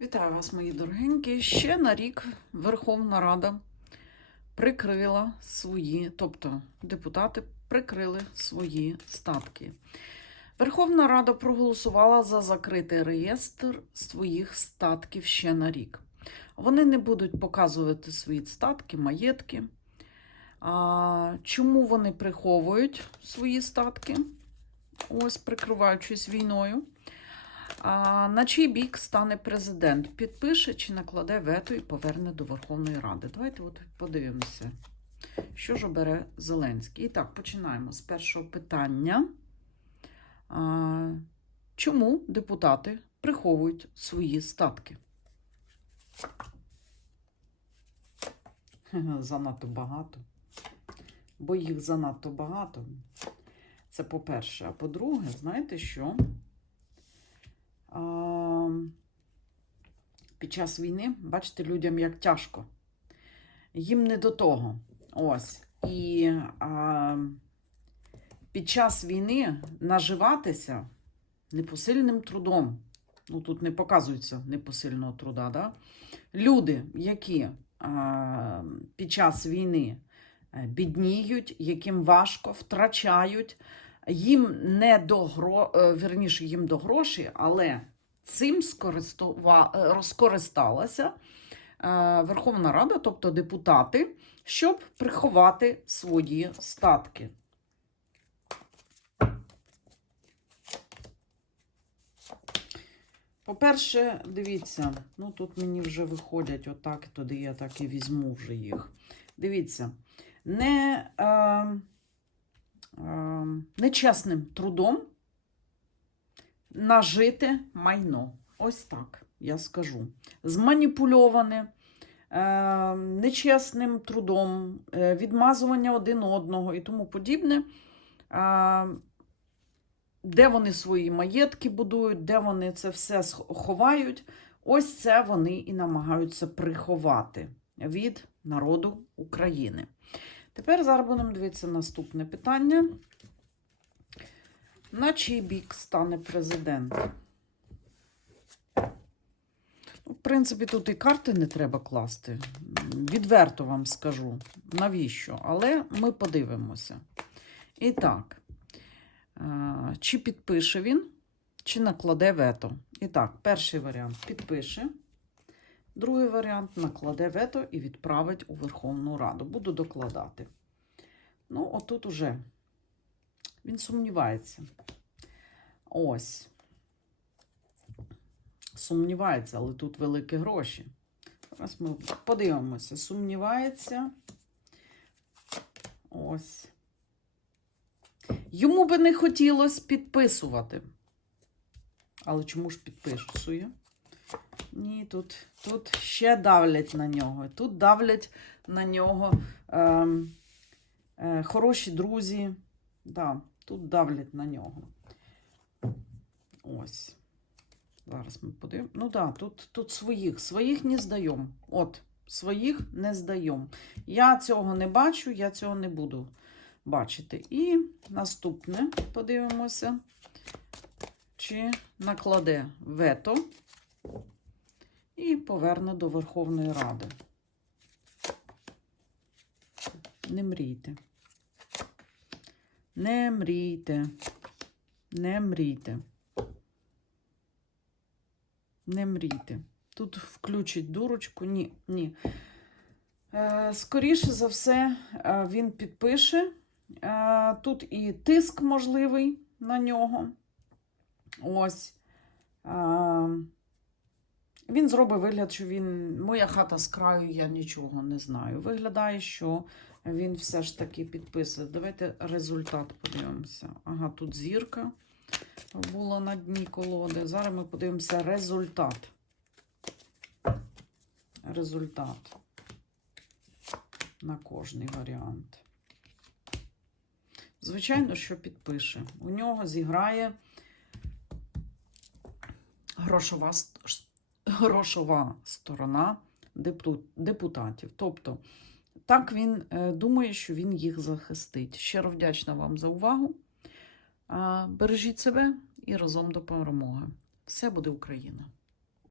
Вітаю вас, мої дорогенькі. Ще на рік Верховна Рада прикрила свої, тобто депутати прикрили свої статки. Верховна Рада проголосувала за закритий реєстр своїх статків ще на рік. Вони не будуть показувати свої статки, маєтки. А, чому вони приховують свої статки? Ось прикриваючись війною. А на чий бік стане президент? Підпише чи накладе вето і поверне до Верховної Ради? Давайте от подивимося, що ж обере Зеленський. І так, починаємо з першого питання. А, чому депутати приховують свої статки? Занадто багато. Бо їх занадто багато. Це по-перше. А по-друге, знаєте що? Під час війни, бачите, людям як тяжко. Їм не до того. Ось. І а, під час війни наживатися непосильним трудом. Ну, тут не показується непосильного труда. Да? Люди, які а, під час війни е, бідніють, яким важко, втрачають їм не до гро... е, вірніше, їм до грошей, але цим скористува... е, розкористалася е, Верховна Рада, тобто депутати, щоб приховати свої статки. По-перше, дивіться, ну тут мені вже виходять отак, туди я так і візьму вже їх. Дивіться, не. Е... е, нечесним трудом нажити майно. Ось так я скажу. Зманіпульоване, е, нечесним трудом, е, відмазування один одного і тому подібне. Е, де вони свої маєтки будують, де вони це все ховають. Ось це вони і намагаються приховати від народу України. Тепер зараз будемо дивитися наступне питання. На чий бік стане президент? Ну, В принципі, тут і карти не треба класти. Відверто вам скажу, навіщо. Але ми подивимося. І так, е, чи підпише він, чи накладе вето. І так, перший варіант підпише. Другий варіант накладе вето і відправить у Верховну Раду. Буду докладати. Ну, отут уже він сумнівається. Ось. Сумнівається, але тут великі гроші. Зараз ми подивимося. Сумнівається. Ось. Йому би не хотілося підписувати. Але чому ж підписує? Ні, тут, тут ще давлять на нього. Тут давлять на нього е, е, хороші друзі. Да, тут давлять на нього. Ось. Зараз ми подивимося. Ну так, да, тут, тут своїх. Своїх не здаємо. От, своїх не здаємо. Я цього не бачу, я цього не буду бачити. І наступне подивимося, чи накладе вето і поверне до Верховної Ради. Не мрійте. Не мрійте. Не мрійте. Не мрійте. Тут включить дурочку. Ні, ні. Е, скоріше за все, е, він підпише. Е, тут і тиск можливий на нього. Ось. Він зробить вигляд, що він. Моя хата з краю, я нічого не знаю. Виглядає, що він все ж таки підписує. Давайте результат подивимося. Ага, тут зірка була на дні колоди. Зараз ми подивимося результат. Результат на кожний варіант. Звичайно, що підпише. У нього зіграє грошова, грошова сторона депутатів. Тобто, так він е, думає, що він їх захистить. Щиро вдячна вам за увагу. Бережіть себе і разом до перемоги. Все буде Україна!